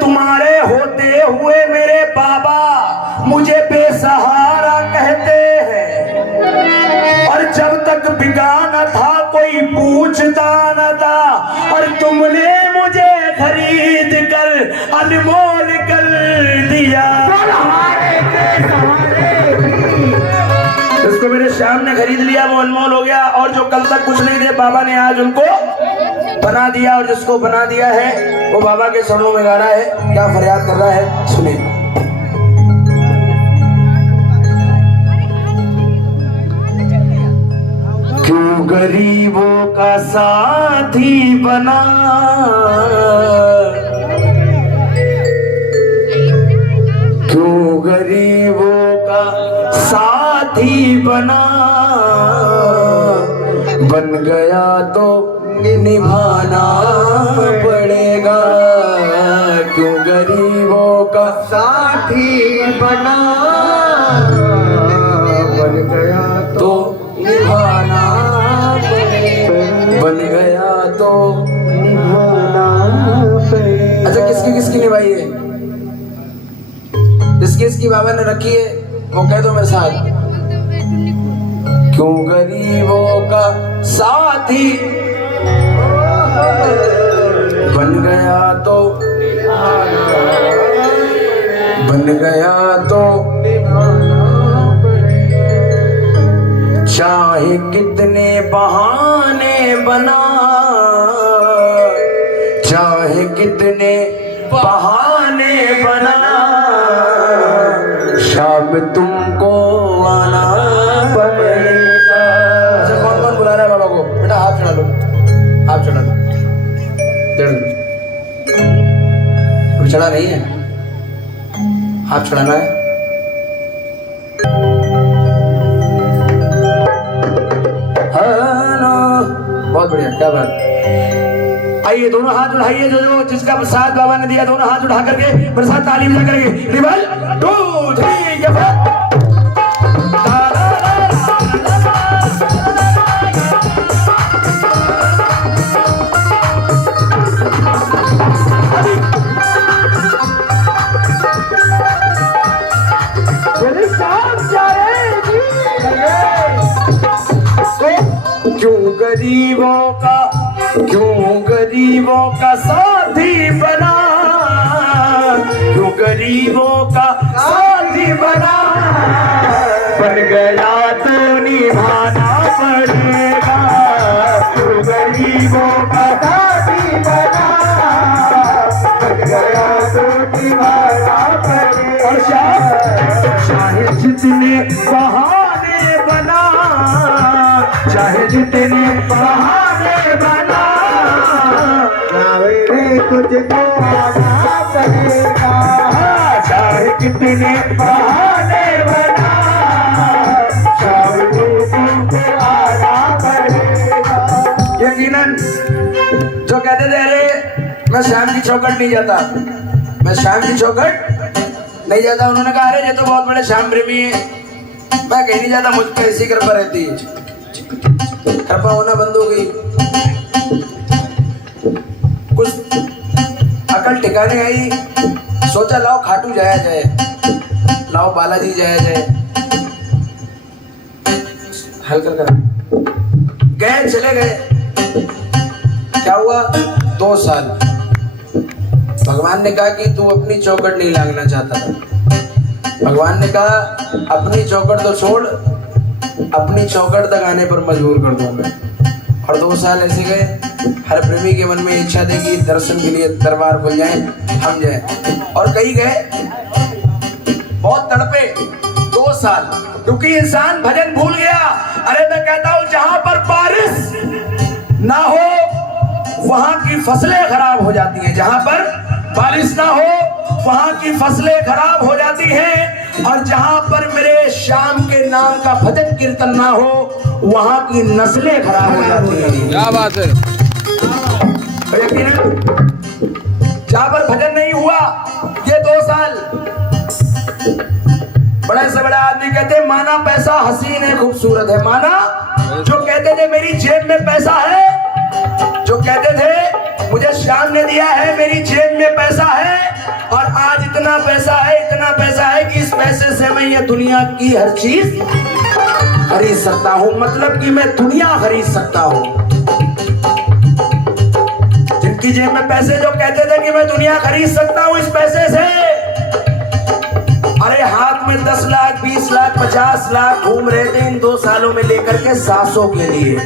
तुम्हारे होते हुए मेरे बाबा मुझे बेसहारा कहते हैं, और जब तक बिका न था कोई पूछता न था, और तुमने मुझे खरीद कर अनमोल कर दिया। जिसको मेरे श्याम ने खरीद लिया वो अनमोल हो गया, और जो कल तक कुछ नहीं थे बाबा ने आज उनको बना दिया, और जिसको बना दिया है वो बाबा के चरणों में गा रहा है, क्या फरियाद कर रहा है सुनिए। क्यों गरीबों का साथी बना, क्यों गरीबों का साथी बना, बन गया तो निभाना पड़ेगा। क्यों गरीबों का साथी बना, बन गया तो निभाना पड़ेगा, बन गया तो निभाना पड़ेगा। अच्छा किसकी किसकी निभाई है, किसकी किसकी बाबा ने रखी है वो कह दो मेरे साथ। क्यों गरीबों का साथी बन गया तो, बन गया तो चाहे कितने बहाने बना, चाहे कितने बहाने बना, शाम तुमको आना पड़ेगा। अच्छा कौन कौन बुला रहा है बाबा को? बेटा हाथ चढ़ा लो, हाथ चढ़ा लो, अभी चढ़ा नहीं है, हाथ चढ़ाना है। बहुत बढ़िया, क्या बात। आइए दोनों हाथ उठाइए, जो जिसका प्रसाद बाबा ने दिया दोनों हाथ उठा करके प्रसाद ताली बजा करेंगे। 1 2 3 क्यों गरीबों का साथी बना, क्यों गरीबों का साथी बना, बन गया तो निभाना पड़ेगा। क्यों गरीबों का साथी बना, बन गया तो निभाना पड़ेगा। और चाहे जितने बहाने बना, चाहे जितने बहाने बना, तुझको आना पड़ेगा। चाहे कितने बहाने बना, चाहे तुझको आना पड़ेगा। यकीनन जो कहते थे अरे मैं श्याम की चौखट नहीं जाता, मैं श्याम की चौखट नहीं जाता, उन्होंने कहा अरे ये तो बहुत बड़े श्याम प्रेमी है, मैं कहीं नहीं जाता, मुझ पर ऐसी कृपा रहती है। कृपा होना बंद हो गई, कुछ अकल ठिकाने आई, सोचा लाओ खाटू जाया जाए, लाओ बालाजी जाया जाए, हल कर गए, चले गए। क्या हुआ? 2 साल भगवान ने कहा कि तू अपनी चौखट नहीं लांघना चाहता था। भगवान ने कहा अपनी चौखट तो छोड़, अपनी चौखट तक आने पर मजबूर कर दूंगा। और 2 साल ऐसे गए, हर प्रेमी के मन में इच्छा थी कि दर्शन के लिए दरबार खुल जाए, हम जाए, और कई गए, बहुत तड़पे 2 साल, क्योंकि इंसान भजन भूल गया। अरे मैं कहता हूं जहां पर बारिश ना हो वहां की फसलें खराब हो जाती हैं, जहां पर बारिश ना हो वहां की फसलें खराब हो जाती हैं, और जहां पर मेरे श्याम के नाम का भजन कीर्तन ना हो वहां की नस्लें खराब हो जाती हैं। क्या बात है। यकीनन जहां पर भजन नहीं हुआ ये 2 साल, बड़े से बड़ा आदमी कहते माना पैसा हसीन है खूबसूरत है। माना जो कहते थे मेरी जेब में पैसा है, जो कहते थे मुझे श्याम ने दिया है, मेरी जेब में पैसा है, और आज इतना पैसा है कि इस पैसे से मैं ये दुनिया की हर चीज खरीद सकता हूं। मतलब कि मैं दुनिया खरीद सकता हूं। जिनकी जेब में पैसे जो कहते थे कि मैं दुनिया खरीद सकता हूं इस पैसे से, अरे हाथ में 10 लाख 20 लाख 50 लाख घूम रहे थे इन 2 सालों में लेकर के सांसों के लिए।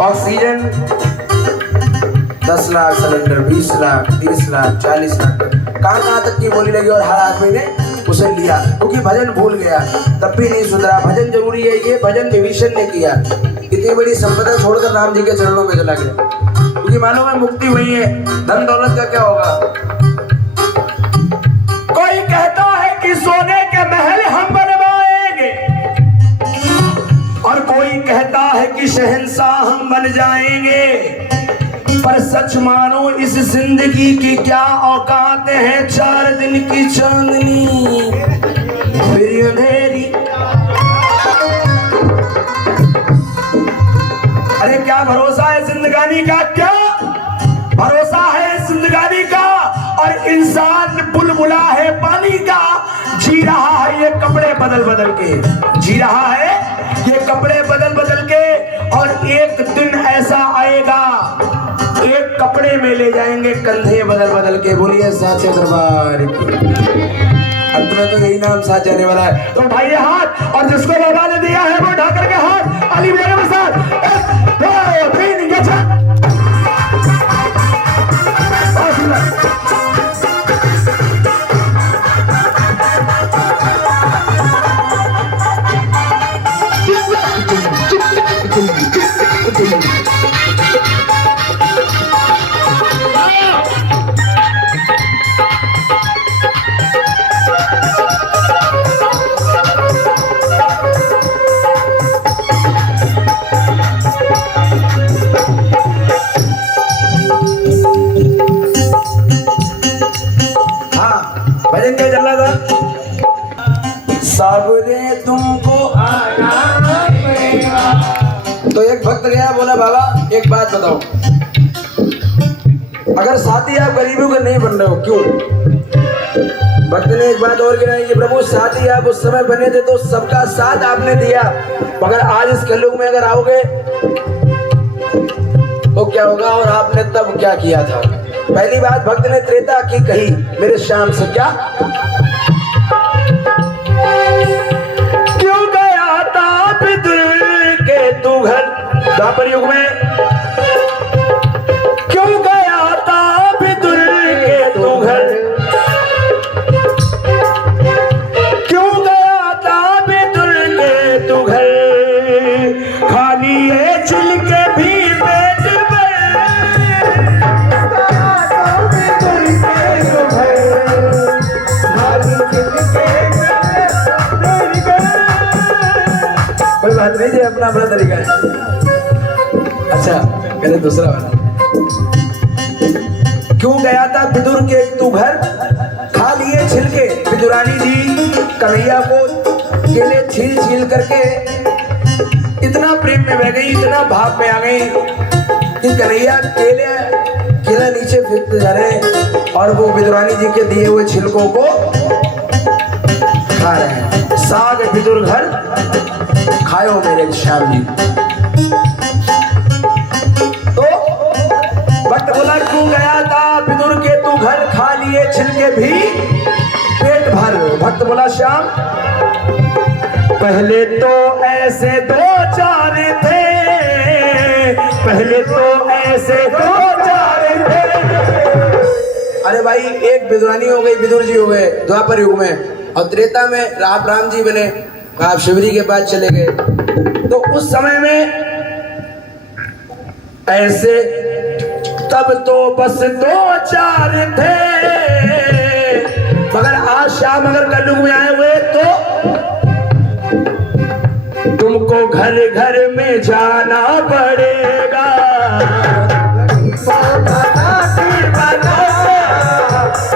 ऑक्सीजन 10 लाख सिलेंडर, 20 लाख 30 लाख 40 लाख कहां तक की बोली लगी, और हर आदमी ने उसे लिया क्योंकि भजन भूल गया, तब भी नहीं सुधरा। भजन जरूरी है, ये भजन विभीषण ने किया। इतनी बड़ी संपदा छोड़कर राम जी के चरणों में चला गया क्योंकि मालूम है मुक्ति हुई है, धन दौलत का क्या होगा। कोई कहता है कि सोने के महल हम बनवाएंगे, और कोई कहता है कि शहंशाह हम बन जाएंगे। पर सच मानो इस जिंदगी की क्या औकात है, 4 दिन की चांदनी फिर अंधेरी। अरे क्या भरोसा है जिंदगानी का, क्या भरोसा है जिंदगानी का। और इंसान बुलबुला है पानी का, जी रहा है ये कपड़े बदल बदल के, जी रहा है ये कपड़े बदल बदल के। और एक दिन ऐसा आएगा, एक कपड़े में ले जाएंगे कंधे बदल बदल के। बोलिए साचे दरबार। अंत में तो यही नाम साथ जाने वाला है। तो भाई हाथ, और जिसको बाबा ने दिया है वो उठा करके हाथ अली मेरे साथ 1 2 3 ये चल। भजन क्या चल रहा था, साबरे तुमको आना पड़ेगा। तो एक भक्त गया, बोला बाबा एक बात बताओ, अगर साथी आप गरीबों के नहीं बन रहे हो क्यों? भक्त ने एक बात और गिनाई कि प्रभु साथी आप उस समय बने थे तो सबका साथ आपने दिया, मगर आज इस कलयुग में अगर आओगे तो क्या होगा, और आपने तब क्या किया था। पहली बात भक्त ने त्रेता की कही मेरे श्याम से, क्या क्यों गया था पितृ के तू घर, द्वापर युग में क्यों गया था पितृ के तू घर, क्यों गया था पितृ के तू घर, खाली है छिलके भी पेट नहीं जी, अपना अपना तरीका है। अच्छा कहते दूसरा वाला, क्यों गया था विदुर के तू घर, खा लिए छिलके। विदुरानी जी कन्हैया को केले छील छील करके इतना प्रेम में बह गई, इतना भाव में आ गई कि कन्हैया केला नीचे फेंकते जा रहे हैं और वो विदुरानी जी के दिए हुए छिलकों को खा रहे हैं। साग विदुर घर खायो मेरे श्याम जी। तो भक्त बोला क्यों गया था विदुर के तू घर, खा लिए छिलके भी पेट भर। भक्त बोला श्याम पहले तो ऐसे 2-4 थे, पहले तो ऐसे 2-4 थे। अरे भाई एक विदुरानी हो गई, विदुर जी हो गए द्वापर युग में, और त्रेता में आप राम जी बने, आप शिवरी के पास चले गए। तो उस समय में ऐसे तब तो बस 2-4 थे, मगर आज शाम अगर कलयुग में आए हुए तो तुम तुझको घर घर में जाना पड़ेगा। गरीबों का नाती बना,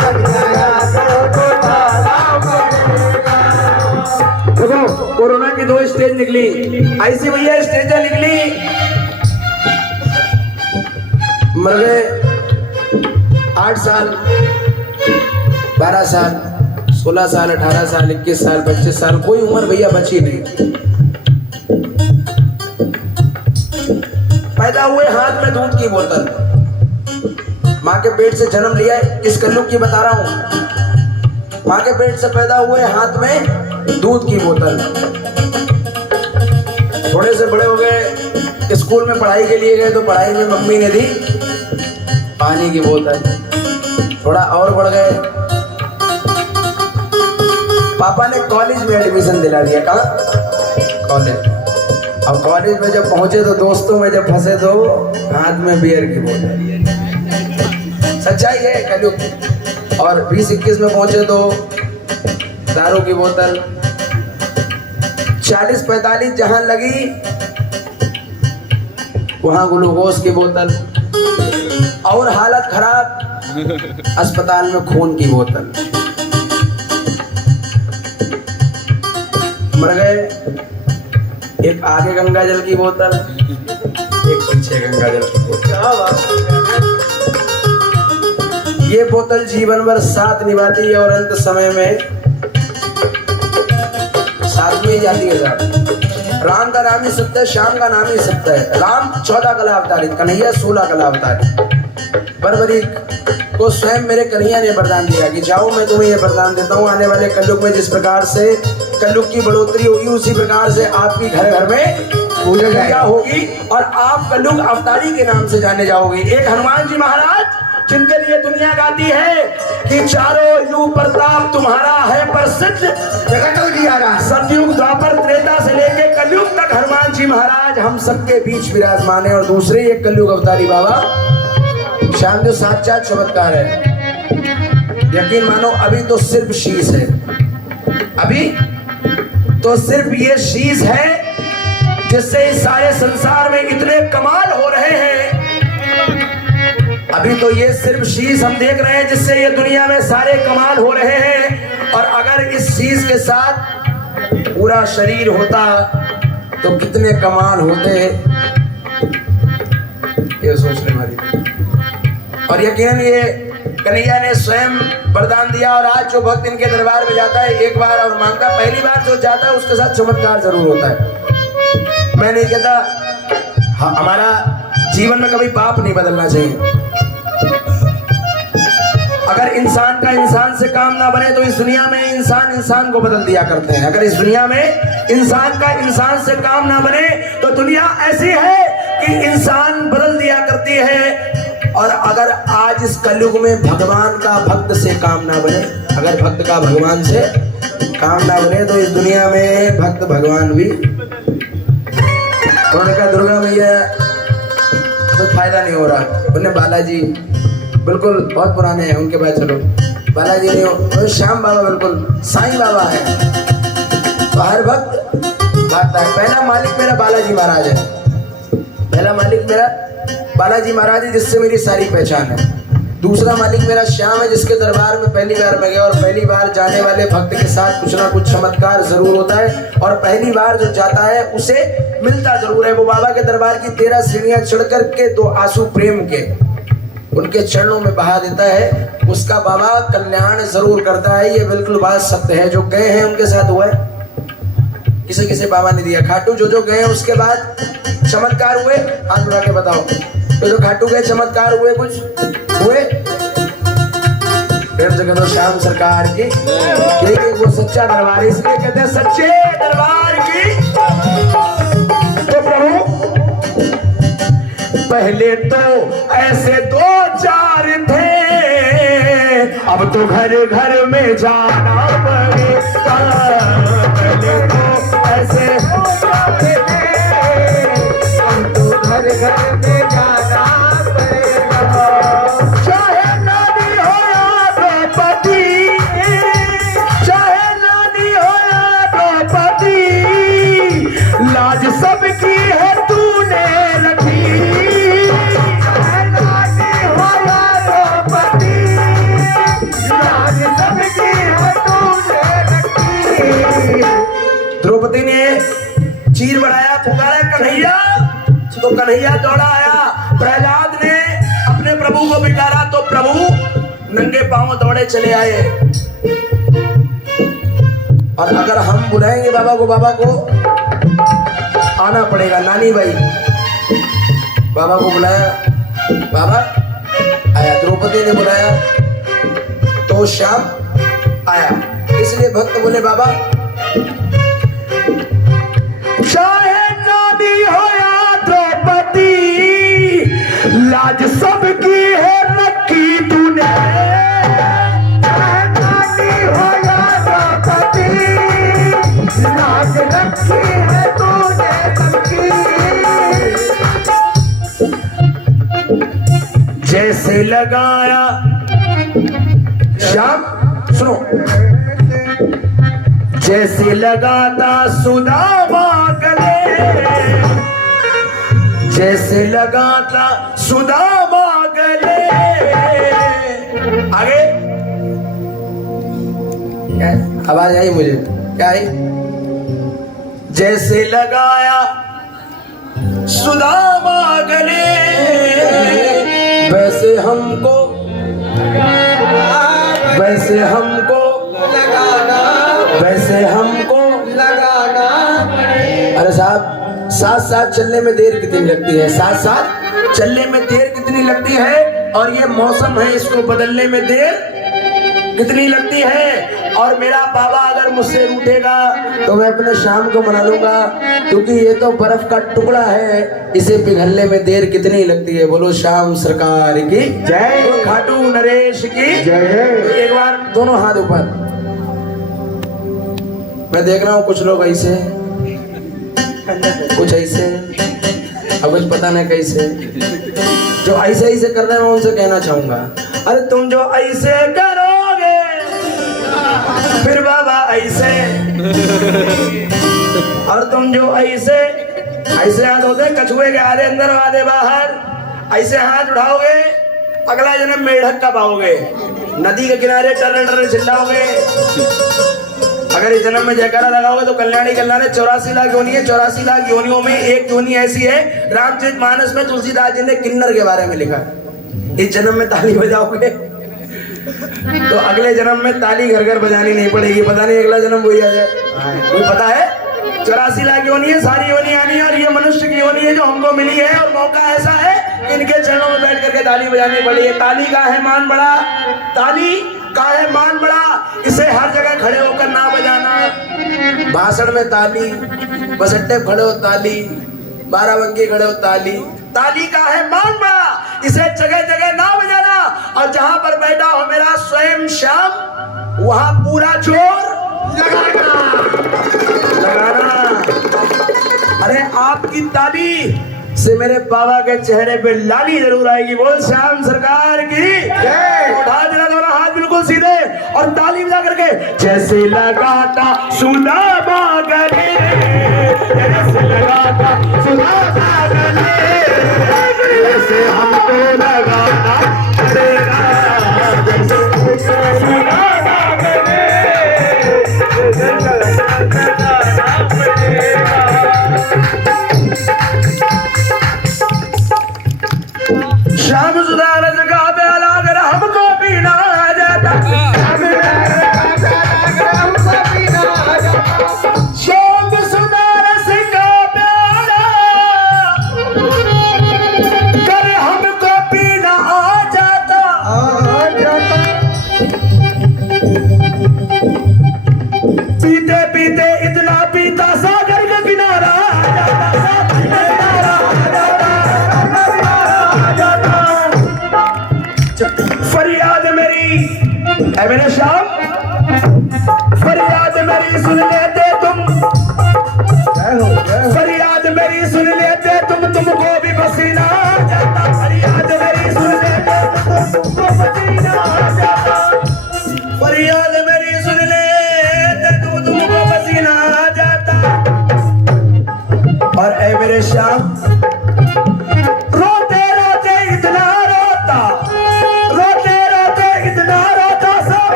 कन्हैया को लाना पड़ेगा। देखो कोरोना की 2 स्टेज निकली, ऐसी भैया स्टेजें निकली, मर गए 8 साल, 12 साल, 16 साल, 18 साल, 21 साल, 25 साल, कोई उम्र भैया बची नहीं। पैदा हुए हाथ में दूध की बोतल, माँ के पेट से जन्म लिया, इस कल्लू की बता रहा हूं। माँ के पेट से पैदा हुए हाथ में दूध की बोतल, थोड़े से बड़े हो गए, स्कूल में पढ़ाई के लिए गए तो पढ़ाई में मम्मी ने दी पानी की बोतल। थोड़ा और बढ़ गए, पापा ने कॉलेज में एडमिशन दिला दिया। कहाँ? कॉलेज। अब कॉलेज में जब पहुंचे तो दोस्तों में जब फंसे तो हाथ में बियर की बोतल। सच्चाई है कलयुग। और 20-21 में पहुंचे तो दारू की बोतल। 40-45 जहां लगी वहां ग्लूकोज की बोतल, और हालत खराब अस्पताल में खून की बोतल। मर गए, एक आगे गंगा जल की बोतल, एक पीछे गंगा जल की बोतल। ये बोतल जीवन भर साथ निभाती है और अंत समय में साथ में ही जाती है। साथ राम का नाम ही सत्य है, श्याम का नाम ही सत्य है। राम 14 कला अवतारित, कन्हैया 16 कला अवतारित। बरबरी को स्वयं मेरे कन्हैया ने वरदान दिया कि जाओ मैं तुम्हें यह वरदान देता हूँ, आने वाले कलयुग में जिस प्रकार से कलयुग की बढ़ोतरी होगी उसी प्रकार से आपकी घर घर में पूजा होगी और आप कलयुग अवतारी के नाम से जाने जाओगे। एक हनुमान जी महाराज जिनके लिए दुनिया गाती है कि चारों युग प्रताप तुम्हारा है प्रसिद्ध, जगत उजियारा। सतयुग द्वापर त्रेता से लेके कलयुग तक हनुमान जी महाराज हम सबके बीच विराजमान है। और दूसरे एक कलयुग अवतारी बाबा श्याम जो साक्षात चमत्कार है। यकीन मानो अभी तो सिर्फ शीश है, अभी तो सिर्फ ये शीश है जिससे इस सारे संसार में इतने कमाल हो रहे हैं। अभी तो ये सिर्फ शीश हम देख रहे हैं जिससे ये दुनिया में सारे कमाल हो रहे हैं। और अगर इस शीश के साथ पूरा शरीर होता तो कितने कमाल होते, ये सोचने वाली। और यकीनन ये कन्हैया ने स्वयं वरदान दिया। और आज जो भक्त इनके दरबार में जाता है एक बार और मांगता, पहली बार जो जाता है उसके साथ चमत्कार जरूर होता है। मैं नहीं कहता हमारा जीवन में कभी पाप नहीं बदलना चाहिए। अगर इंसान का इंसान से काम ना बने तो इस दुनिया में इंसान इंसान को बदल दिया करते हैं। अगर इस दुनिया में इंसान का इंसान से काम ना बने तो दुनिया ऐसी है कि इंसान बदल दिया करती है। और अगर आज इस कलयुग में भगवान का भक्त से काम ना बने, अगर भक्त का भगवान से काम ना बने तो इस दुनिया में भक्त भगवान भी। उन्होंने कहा दुर्गा मैया कोई फायदा नहीं हो रहा। उन्हें बालाजी बिल्कुल बहुत पुराने हैं, उनके पास चलो। बालाजी नहीं हो, श्याम बाबा बिल्कुल साईं बाबा है। तो हर भक्त भागता है। पहला मालिक मेरा बालाजी महाराज है, पहला मालिक मेरा बालाजी महाराज है जिससे मेरी सारी पहचान है। दूसरा मालिक मेरा श्याम है जिसके दरबार में पहली बार मैं गया। और पहली बार जाने वाले भक्त के साथ कुछ ना कुछ चमत्कार जरूर होता है। और पहली बार जो जाता है उसे मिलता जरूर है। वो बाबा के दरबार की 13 सीढ़ियां चढ़ करके 2 आंसू प्रेम के उनके चरणों में बहा देता है, उसका बाबा कल्याण जरूर करता है। ये बिल्कुल बात सत्य है। जो गए हैं उनके साथ हुआ है, किसे किसे बाबा ने दिया। खाटू जो गए हैं उसके बाद चमत्कार हुए, हाथ बढ़ा के बताओ। तो जो खाटू गए चमत्कार हुए, कुछ हुए। प्रेम से कहते श्याम सरकार की, क्योंकि वो सच्चा दरबार, इसलिए कहते हैं सच्चे दरबार की। तो प्रभु पहले तो ऐसे 2-4 थे, अब तो घर घर में जाना पड़ेगा। पहले तो ऐसे 2-4 थे, अब तो घर घर में जाना पड़ेगा। चाहे नानी हो या द्रौपदी, चाहे नानी हो या द्रौपदी, लाज कन्हैया दौड़ा आया। प्रहलाद ने अपने प्रभु को बिगाड़ा तो प्रभु नंगे पांव दौड़े चले आए। और अगर हम बुलाएंगे बाबा को आना पड़ेगा। नानी भाई बाबा को बुलाया, बाबा आया। द्रौपदी ने बुलाया तो श्याम आया। इसलिए भक्त बोले बाबा चाहे नानी हो या द्रौपदी, लाज सबकी है रखी तूने। चाहे नानी हो या द्रौपदी, लाज रखी है तूने सबकी। जैसे लगाया श्याम सुनो, जैसे लगाता सुदामा गले, जैसे लगाता सुदामा गले। आगे क्या है? आवाज आई मुझे, क्या आई? जैसे लगाया सुदामा गले, वैसे हमको वैसे हमको लगाना। अरे साहब, साथ साथ चलने में देर कितनी लगती है? साथ साथ चलने में देर कितनी लगती है? और ये मौसम है, इसको बदलने में देर कितनी लगती है? और मेरा बाबा अगर मुझसे रूठेगा तो मैं अपने शाम को मना लूंगा, क्योंकि ये तो बर्फ का टुकड़ा है, इसे पिघलने में देर कितनी लगती है। बोलो श्याम सरकार की जय, खाटू नरेश की जय। एक बार दोनों हाथ ऊपर। मैं देख रहा हूँ कुछ लोग ऐसे, कुछ ऐसे, अब कुछ पता नहीं कैसे। जो ऐसे ऐसे कर रहे हैं मैं उनसे कहना चाहूंगा, अरे तुम जो ऐसे करोगे फिर बाबा ऐसे, और तुम जो ऐसे हाथ होते कछुए के आधे अंदर आधे बाहर, ऐसे हाथ उठाओगे अगला जन्म मेढक का पाओगे। नदी के किनारे टर्रे टर्रे चिल्लाओगे। अगर इस जन्म में जयकारा लगाओगे तो कल्याणी कल्याणी 84 लाख योनि है। 84 लाख योनियों में एक योनि ऐसी है, रामचरितमानस में तुलसीदास जी ने किन्नर के बारे में लिखा। इस जन्म में ताली बजाओगे तो अगले जन्म में ताली घर घर बजानी नहीं पड़ेगी। पता नहीं अगला जन्म वही आ जाए, कोई पता है? 84 लाख योनि है, सारी योनि आनी है, और ये मनुष्य की योनि है जो हमको मिली है। और मौका ऐसा है इनके चरणों में बैठ करके ताली बजानी पड़ी है। ताली का है मान बड़ा, ताली का है मान बड़ा, इसे हर जगह खड़े होकर ना बजाना। भाषण में ताली, बस अड्डे खड़े हो ताली, बाराबंकी खड़े हो ताली। ताली का है मान बड़ा, इसे जगह जगह ना बजाना। और जहां पर बैठा हो मेरा स्वयं श्याम, वहां पूरा जोर लगाना। अरे आपकी ताली से मेरे बाबा के चेहरे पे लाली जरूर आएगी। बोल श्याम सरकार की जय। उठा देना दोनों हाथ बिल्कुल सीधे और ताली बजा करके, जैसे लगाता सुदामा गले, जैसे लगाता सुदामा गले, जैसे हमको लगाना पड़ेगा। जैसे सुदामा गले, लगाना पड़ेगा। श्याम सुधार का प्याला अगर हमको पीना आ जाता, श्याम सुधार का प्याला अगर हमको पीना आ जाता, पीते पीते इतना पीता सागर का किनारा आ जाता।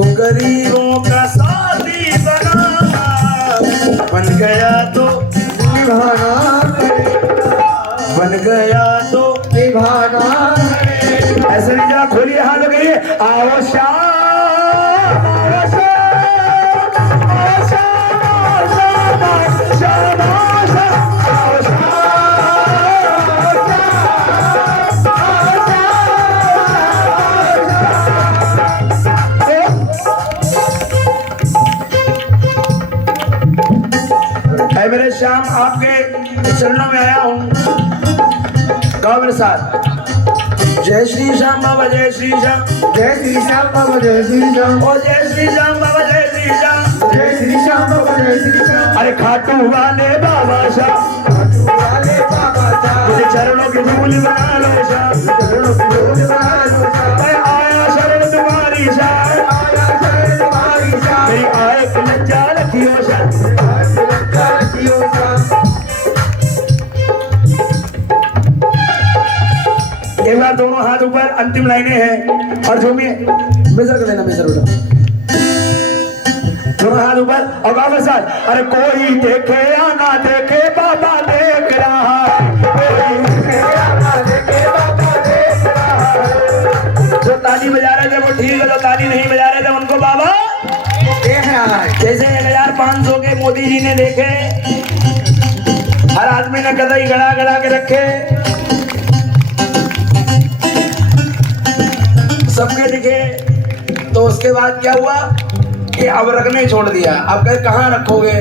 तू गरीबों का साथी बना, बन गया तो निभाना बन गया तो निभाना। ऐसे नहीं, जरा खोलिए हाथ करिए, आओ श्याम आओ श्याम आओ श्याम आओ श्याम आओ श्याम आओ श्याम आओ श्याम। ऐ मेरे श्याम, आपके चरणों में आया हूँ, गाओ मेरे साथ। जय श्री श्याम बाबा जय श्री श्याम, जय श्री श्याम बाबा जय श्री श्याम, ओ जय श्री श्याम बाबा जय श्री श्याम, जय श्री श्याम बाबा जय श्री श्याम। अरे खाटू वाले बाबा श्याम, वाले बाबा श्याम, मुझे चरणों की धूल बना लो श्याम, चरणों की धूल बना लो श्याम। मैं आया शरण तुम्हारी श्याम, आया शरण तुम्हारी श्याम, मेरी आए की लज्जा रखियो श्याम। लज्जा रखियो श्याम। एक बार दोनों हाथ ऊपर, अंतिम लाइनें हैं और झूमिए, मेजर कर लेना, मेजर उठा, दोनों हाथ ऊपर और गाओ के साथ। अरे कोई देखे या ना देखे बाबा देख रहा है, कोई देखे या ना देखे बाबा देख रहा है। जो ताली बजा रहे थे वो ठीक है, जो ताली नहीं बजा रहे थे उनको बाबा देख रहा है। जैसे 1500 के मोदी जी ने देखे, हर आदमी ने कदई गड़ा गड़ा के रखे, सबके दिखे। तो उसके बाद क्या हुआ कि अब रखने छोड़ दिया। अब कहाँ रखोगे?